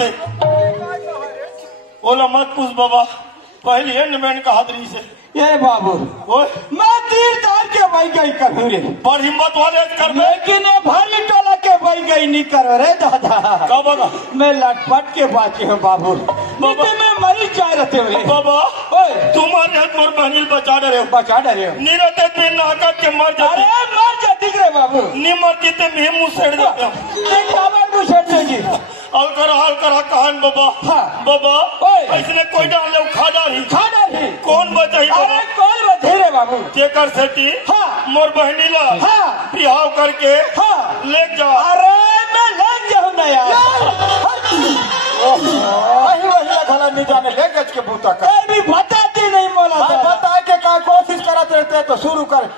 थे बोला मत पूछ बाबा पहली एंड मैन का हादरी से ये बाबू मैं तीर दार के भाई गई करूँ रे पर हिम्मत वाले कर लेकिन भाई टोला के भाई गई नहीं करो रे दादा कब होगा मैं लटपट के बाकी हूँ बाबू मैं मरी चाह रहे हुए बाबा तुम्हारे हाथ मोर बहनील बचा डरे हो नीरते पे नाकत के मर जाते अरे मर जाती रे बाबू नहीं मरती ते मैं मुंह सेड़ देते जी अलकर कहान बाबा बाबा इसने कोई डाल ले खा डाली कौन बचाई अरे कौन बचे रे बाबू तेकर सेठी मोर बहनीला बिहाव करके ले जा अरे मैं ले जाऊँ ना यार वही भला नहीं जाने ले गज के बूता कर भी बताती नहीं बोला बता के का कोशिश करते रहते तो शुरू कर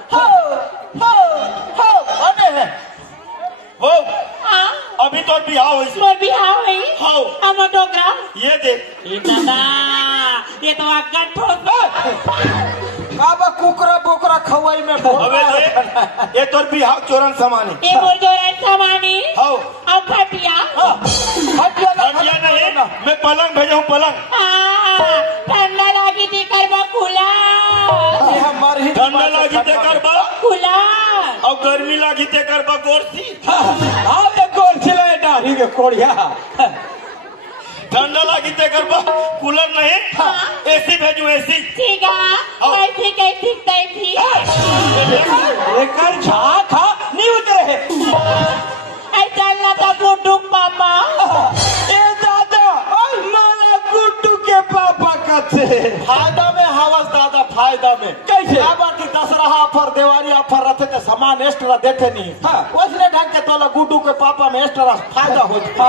आने हैं वो अभी तो बिहाव है हाउ हम ऑटोग्राफ ये देख दादा ये तो आकर बाबा कुकरा बोकरा खवाई में ये तो बिहाव चोरन समानी ये मोर चोरन समानी हाउ अब खटिया नहीं मैं पलंग भेजा हूँ पलंग ठंडा लागी थी करवा खुला ठंडा लागी ते करवा खुला और गर्मी लागी ते करवा गोरसी गोरसी ले डाली के कोड़िया ठंडा लागी ते करवा कूलर नहीं एसी भेजू एसी ठीक है ऐसी कैसी तैसी लेकर झाक नहीं उतरे ऐसा लता गुड्डू पापा ए दादा मारा गुड्डू के पापा कथे फायदा में हवस दादा फायदा में कैसे की दशहरा ऑफर दिवाली ऑफर रहते थे सामान एक्स्ट्रा देते नहीं उसने ढंग के तोला गुड्डू के पापा में एक्स्ट्रा फायदा होता